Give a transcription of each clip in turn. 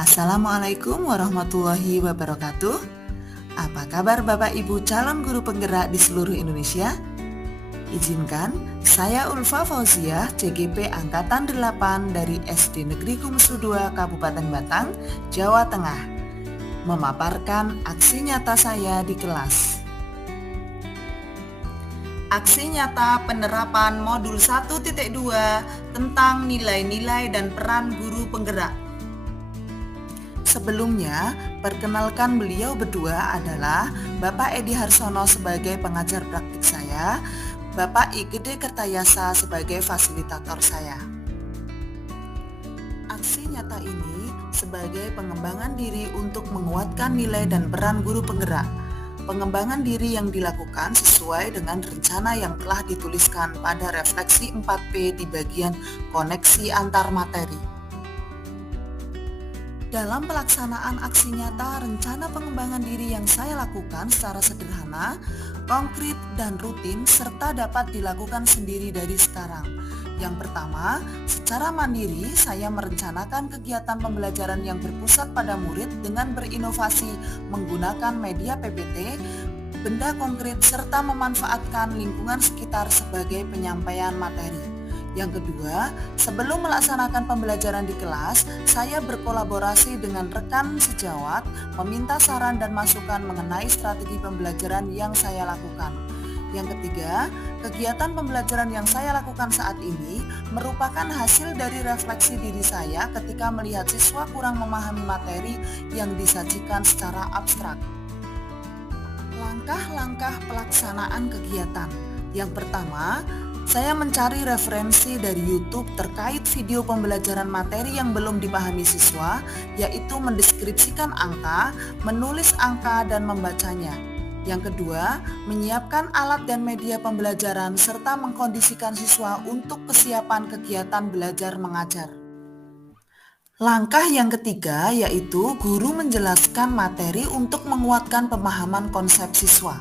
Assalamualaikum warahmatullahi wabarakatuh. Apa kabar Bapak Ibu calon guru penggerak di seluruh Indonesia? Izinkan saya Ulfa Fauziah, CGP Angkatan 8 dari SD Negeri Kumesu 2 Kabupaten Batang, Jawa Tengah, memaparkan aksi nyata saya di kelas. Aksi nyata penerapan modul 1.2 tentang nilai-nilai dan peran guru penggerak. Sebelumnya, perkenalkan beliau berdua adalah Bapak Edi Harsono sebagai pengajar praktik saya, Bapak I Gede Kertayasa sebagai fasilitator saya. Aksi nyata ini sebagai pengembangan diri untuk menguatkan nilai dan peran guru penggerak. Pengembangan diri yang dilakukan sesuai dengan rencana yang telah dituliskan pada refleksi 4P di bagian koneksi antar materi. Dalam pelaksanaan aksi nyata, rencana pengembangan diri yang saya lakukan secara sederhana, konkret, dan rutin, serta dapat dilakukan sendiri dari sekarang. Yang pertama, secara mandiri, saya merencanakan kegiatan pembelajaran yang berpusat pada murid dengan berinovasi menggunakan media PPT, benda konkret, serta memanfaatkan lingkungan sekitar sebagai penyampaian materi. Yang kedua, sebelum melaksanakan pembelajaran di kelas, saya berkolaborasi dengan rekan sejawat, meminta saran dan masukan mengenai strategi pembelajaran yang saya lakukan. Yang ketiga, kegiatan pembelajaran yang saya lakukan saat ini merupakan hasil dari refleksi diri saya ketika melihat siswa kurang memahami materi yang disajikan secara abstrak. Langkah-langkah pelaksanaan kegiatan. Yang pertama, saya mencari referensi dari YouTube terkait video pembelajaran materi yang belum dipahami siswa, yaitu mendeskripsikan angka, menulis angka, dan membacanya. Yang kedua, menyiapkan alat dan media pembelajaran serta mengkondisikan siswa untuk kesiapan kegiatan belajar mengajar. Langkah yang ketiga yaitu guru menjelaskan materi untuk menguatkan pemahaman konsep siswa.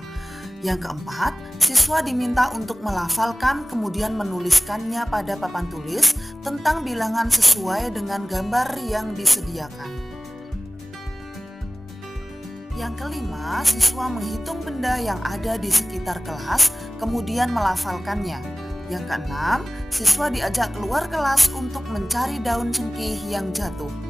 Yang keempat, siswa diminta untuk melafalkan kemudian menuliskannya pada papan tulis tentang bilangan sesuai dengan gambar yang disediakan. Yang kelima, siswa menghitung benda yang ada di sekitar kelas kemudian melafalkannya. Yang keenam, siswa diajak keluar kelas untuk mencari daun cengkih yang jatuh.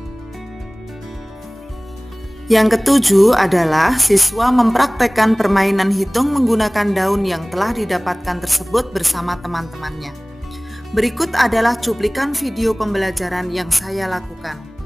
Yang ketujuh adalah siswa mempraktekkan permainan hitung menggunakan daun yang telah didapatkan tersebut bersama teman-temannya. Berikut adalah cuplikan video pembelajaran yang saya lakukan.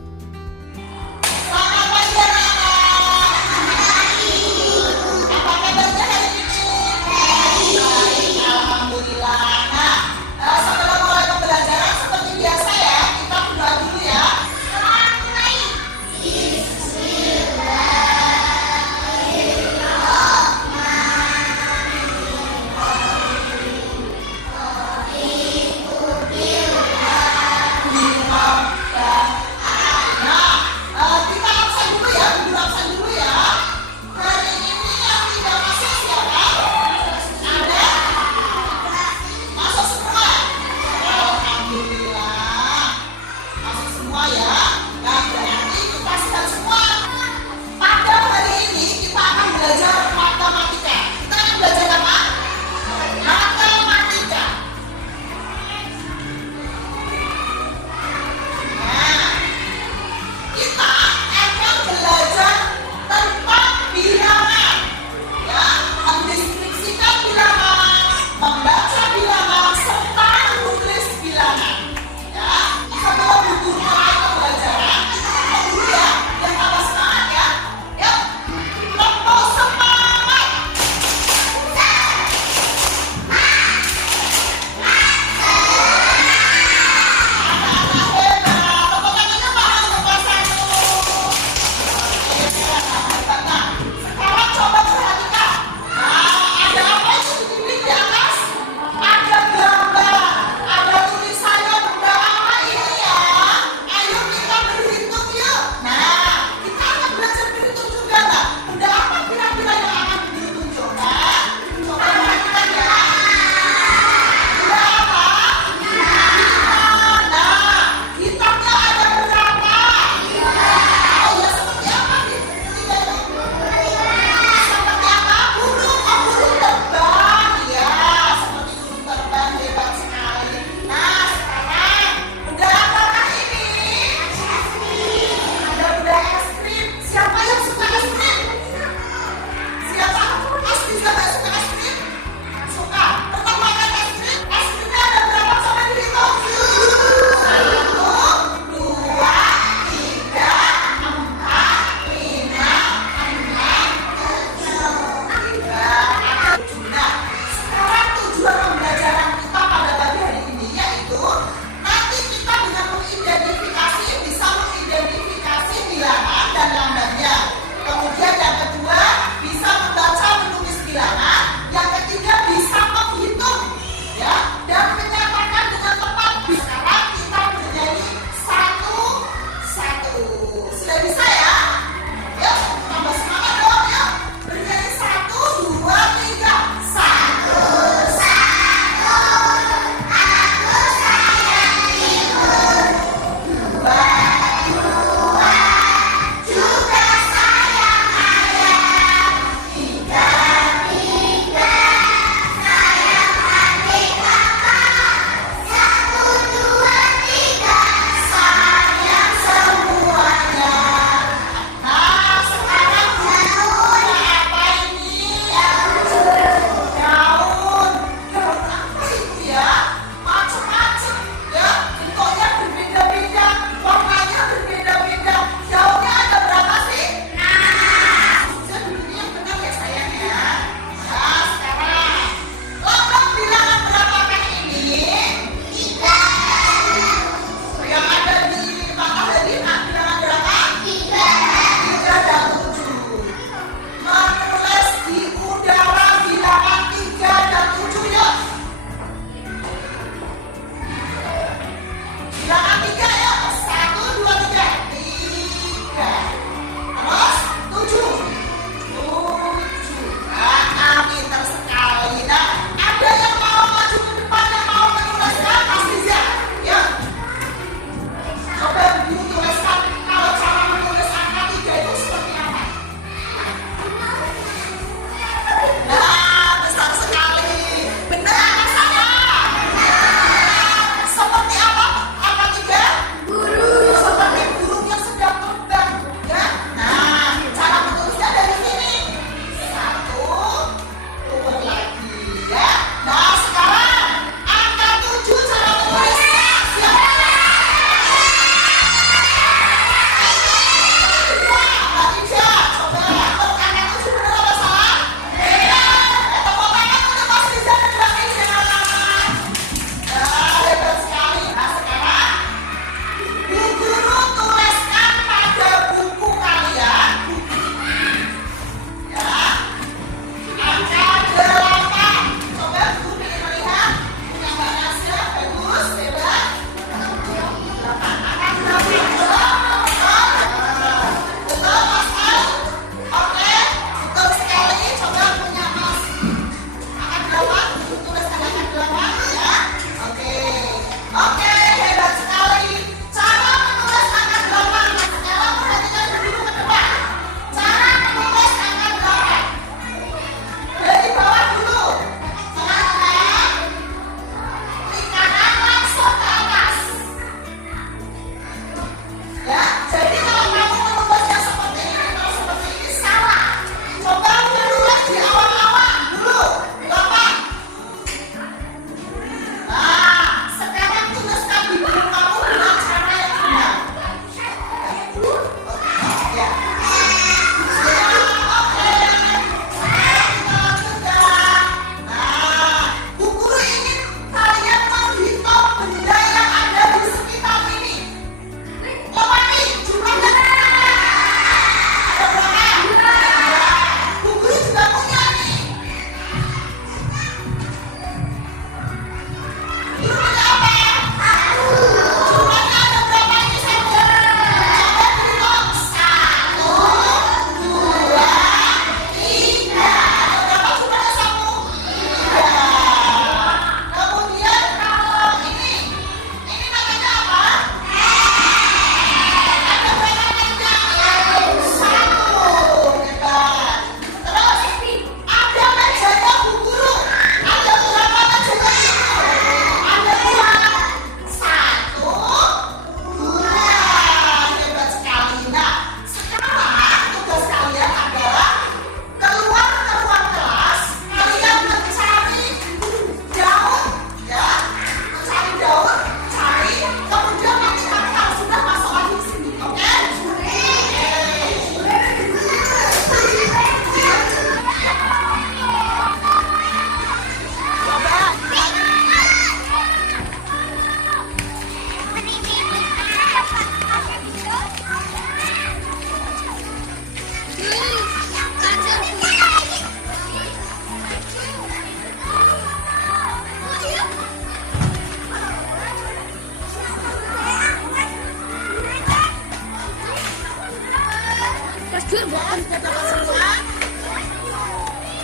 Sudah dapat semua?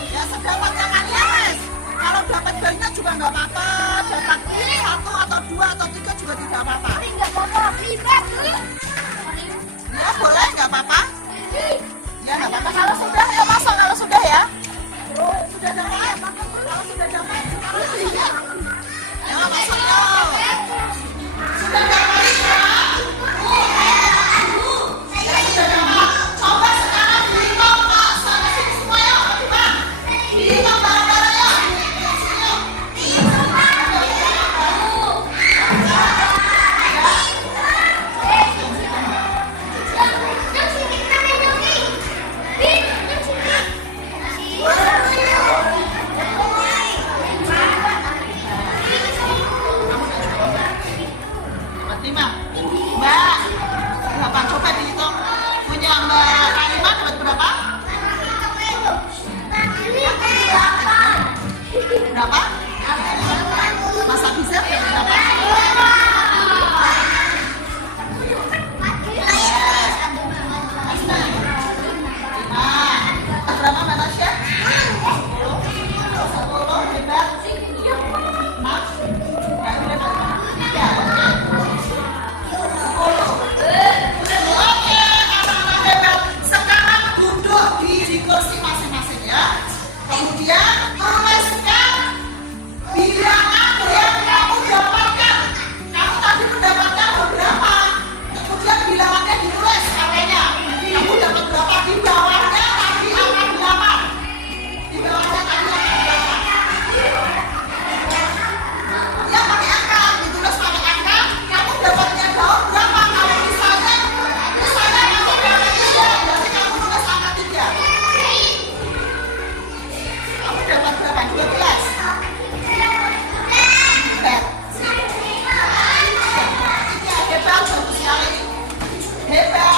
Ya sudah pacarannya Mas. Kalau dapat banyak juga nggak apa-apa. Dapat satu atau dua atau tiga juga tidak apa-apa. Nggak apa-apa, ribet. Ya boleh, nggak apa-apa. Ya nggak apa-apa. Kalau sudah ya masuk, kalau sudah ya. Sudah dapat. Kalau sudah dapat. Ya masuk yuk. Sudah dapat ya. Ya sudah dapat. Coba sekarang hitung Pak. Sana sini semua yuk. Coba. Hitung bareng-bareng yuk. Lima. Mbak, berapa? Coba dihitung. Punya Mbak Kalimah dapat berapa? Berapa? Masa bisa berapa? Berapa Mbak Tasya? 10 hebat. Mas? Sekarang duduk di kursi masing-masing ya. Kemudian tuliskan bilangan yang kamu dapatkan. Kamu tadi mendapatkan beberapa. Kemudian bilangannya ditulis katanya. Kamu dapat berapa di bawahnya tadi angka 8. Di bawahnya tadi angka 8. Ya pakai angka, ditulis pakai angka. Kamu dapatnya daun berapa? Kalau misalnya kamu dapat 3, berarti kamu tulis angka 3. Kamu dapat berapa? 12. Hebat. Hebat, bagus sekali. Hebat.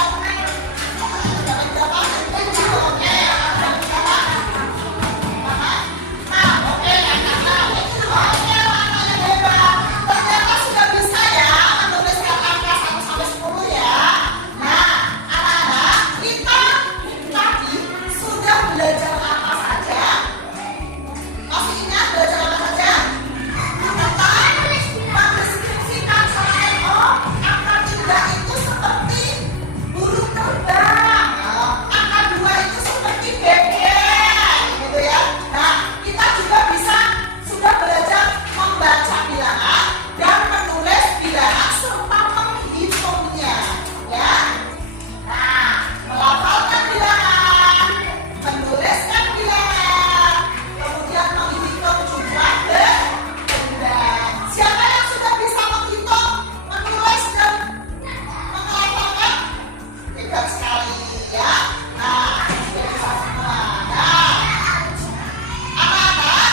Dapat berapa? 7. Oke. Dapat berapa? Nah, oke, angka 6. Oke, angkanya hebat. Ternyata sudah bisa ya menuliskan angka 1 sampai 10 ya. Nah, anak-anak, kita tadi sudah belajar apa saja? Masih ingat belajar apa saja? Tentang mendeskripsikan skenario angka 3 itu seperti burung terbang, angka 2 itu seperti bebek, gitu ya. Nah, kita juga bisa sudah belajar membaca bilangan dan menulis bilangan serta menghitungnya, ya. Nah, melafalkan bilangan, menuliskan bilangan, kemudian menghitung jumlah benda. Siapa yang sudah bisa menghitung, menulis dan mengelafalkan? Hebat sekali, ya. Nah, sudah bisa semua. Nah, anak-anak,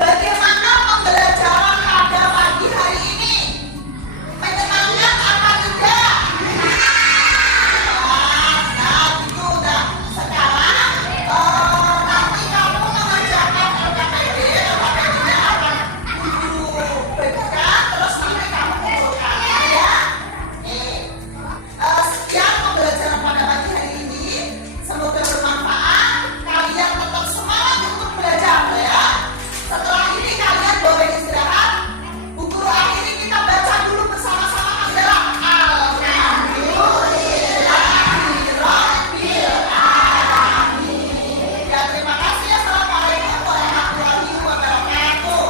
bagaimana pembelajaran pada pagi hari ini? Menyenangkan apa tidak? Nah, itu udah. Sekarang nanti kamu mengerjakan LKPD-nya akan ibu bagikan, terus nanti kamu kumpulkan, ya. Sekian pembelajaran pada pagi hari ini. Semoga bermanfaat. Kalian tetap semangat untuk belajar, ya. Setelah ini kalian boleh istirahat. Bu Guru akhiri kita baca dulu bersama-sama adalah Ya, terima kasih. Assalamualaikum warahmatullahi wabarakatuh.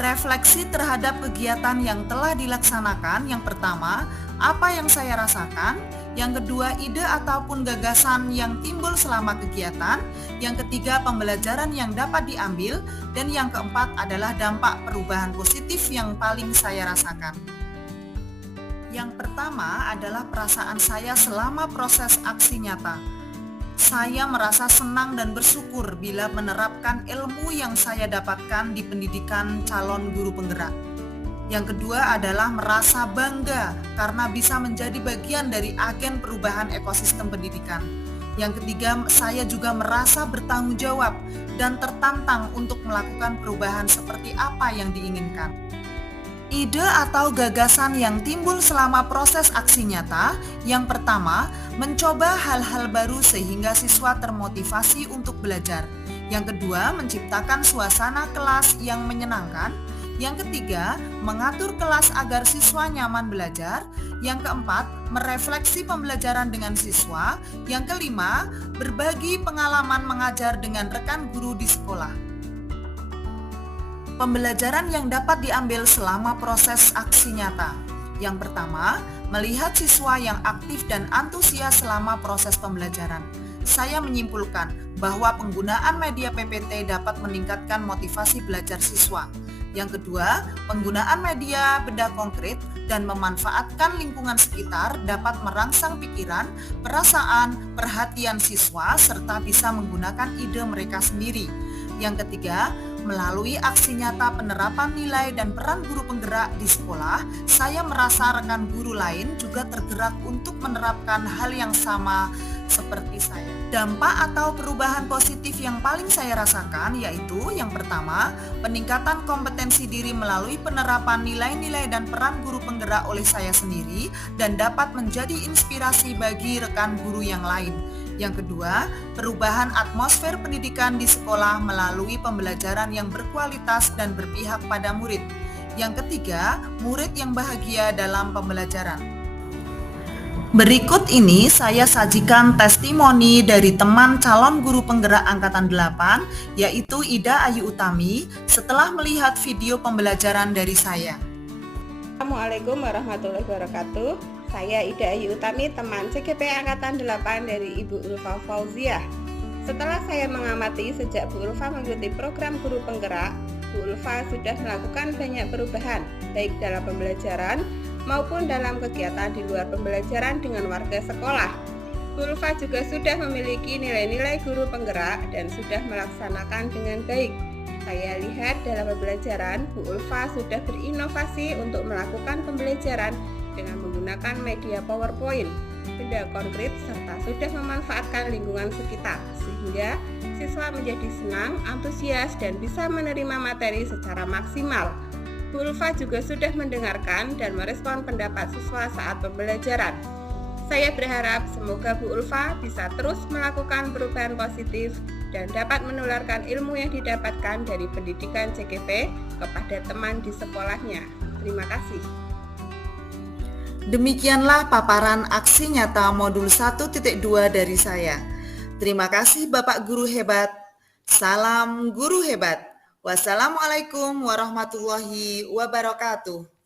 Refleksi terhadap kegiatan yang telah dilaksanakan. Yang pertama, apa yang saya rasakan. Yang kedua, ide ataupun gagasan yang timbul selama kegiatan. Yang ketiga, pembelajaran yang dapat diambil. Dan yang keempat adalah dampak perubahan positif yang paling saya rasakan. Yang pertama adalah perasaan saya selama proses aksi nyata. Saya merasa senang dan bersyukur bila menerapkan ilmu yang saya dapatkan di pendidikan calon guru penggerak. Yang kedua adalah merasa bangga karena bisa menjadi bagian dari agen perubahan ekosistem pendidikan. Yang ketiga, saya juga merasa bertanggung jawab dan tertantang untuk melakukan perubahan seperti apa yang diinginkan. Ide atau gagasan yang timbul selama proses aksi nyata, yang pertama, mencoba hal-hal baru sehingga siswa termotivasi untuk belajar. Yang kedua, menciptakan suasana kelas yang menyenangkan. Yang ketiga, mengatur kelas agar siswa nyaman belajar. Yang keempat, merefleksi pembelajaran dengan siswa. Yang kelima, berbagi pengalaman mengajar dengan rekan guru di sekolah. Pembelajaran yang dapat diambil selama proses aksi nyata. Yang pertama, melihat siswa yang aktif dan antusias selama proses pembelajaran. Saya menyimpulkan bahwa penggunaan media PPT dapat meningkatkan motivasi belajar siswa. Yang kedua, penggunaan media benda konkret dan memanfaatkan lingkungan sekitar dapat merangsang pikiran, perasaan, perhatian siswa, serta bisa menggunakan ide mereka sendiri. Yang ketiga, melalui aksi nyata penerapan nilai dan peran guru penggerak di sekolah, saya merasa rekan guru lain juga tergerak untuk menerapkan hal yang sama seperti saya. Dampak atau perubahan positif yang paling saya rasakan yaitu yang pertama, peningkatan kompetensi diri melalui penerapan nilai-nilai dan peran guru penggerak oleh saya sendiri dan dapat menjadi inspirasi bagi rekan guru yang lain. Yang kedua, perubahan atmosfer pendidikan di sekolah melalui pembelajaran yang berkualitas dan berpihak pada murid. Yang ketiga, murid yang bahagia dalam pembelajaran. Berikut ini saya sajikan testimoni dari teman calon guru penggerak Angkatan 8, yaitu Ida Ayu Utami, setelah melihat video pembelajaran dari saya. Assalamualaikum warahmatullahi wabarakatuh. Saya Ida Ayu Utami, teman CGP Angkatan 8 dari Ibu Ulfa Fauziah. Setelah saya mengamati sejak Bu Ulfa mengikuti program guru penggerak, Bu Ulfa sudah melakukan banyak perubahan, baik dalam pembelajaran maupun dalam kegiatan di luar pembelajaran dengan warga sekolah. Bu Ulfa juga sudah memiliki nilai-nilai guru penggerak dan sudah melaksanakan dengan baik. Saya lihat dalam pembelajaran, Bu Ulfa sudah berinovasi untuk melakukan pembelajaran dengan menggunakan media PowerPoint, benda konkret, serta sudah memanfaatkan lingkungan sekitar, sehingga siswa menjadi senang, antusias, dan bisa menerima materi secara maksimal. Bu Ulfa juga sudah mendengarkan dan merespon pendapat siswa saat pembelajaran. Saya berharap semoga Bu Ulfa bisa terus melakukan perubahan positif dan dapat menularkan ilmu yang didapatkan dari pendidikan CGP kepada teman di sekolahnya. Terima kasih. Demikianlah paparan aksi nyata modul 1.2 dari saya. Terima kasih Bapak Guru hebat. Salam guru hebat. Wassalamualaikum warahmatullahi wabarakatuh.